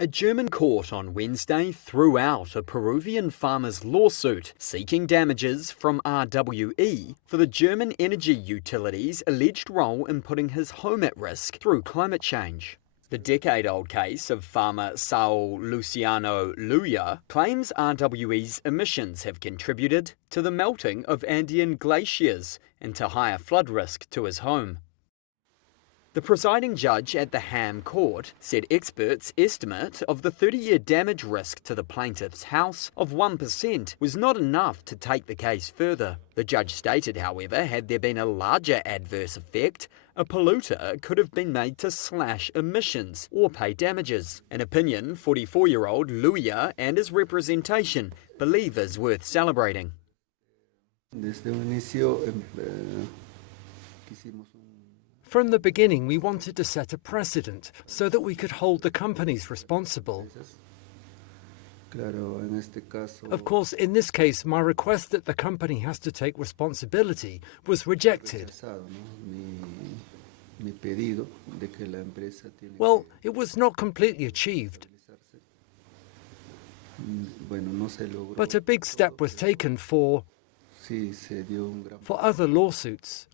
A German court on Wednesday threw out a Peruvian farmer's lawsuit seeking damages from RWE for the German energy utility's alleged role in putting his home at risk through climate change. The decade-old case of farmer Sao Luciano Luya claims RWE's emissions have contributed to the melting of Andean glaciers and to higher flood risk to his home. The presiding judge at the Ham Court said experts' estimate of the 30-year damage risk to the plaintiff's house of 1% was not enough to take the case further. The judge stated, however, had there been a larger adverse effect, a polluter could have been made to slash emissions or pay damages. An opinion 44-year-old Luya and his representation believe is worth celebrating. From the beginning, we wanted to set a precedent so that we could hold the companies responsible. Of course, in this case, my request that the company has to take responsibility was rejected. Well, it was not completely achieved. But a big step was taken for other lawsuits.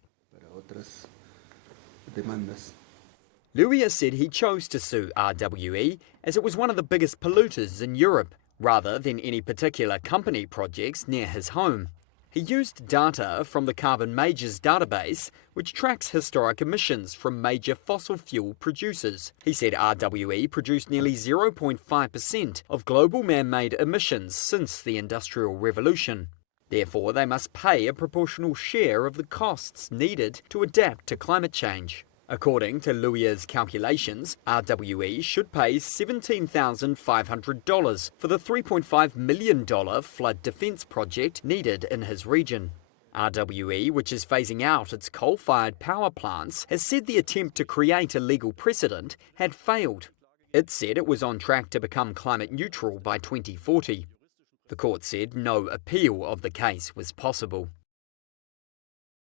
Luya said he chose to sue RWE as it was one of the biggest polluters in Europe, rather than any particular company projects near his home. He used data from the Carbon Majors database, which tracks historic emissions from major fossil fuel producers. He said RWE produced nearly 0.5% of global man-made emissions since the Industrial Revolution. Therefore, they must pay a proportional share of the costs needed to adapt to climate change. According to Luya's calculations, RWE should pay $17,500 for the $3.5 million flood defence project needed in his region. RWE, which is phasing out its coal-fired power plants, has said the attempt to create a legal precedent had failed. It said it was on track to become climate neutral by 2040. The court said no appeal of the case was possible.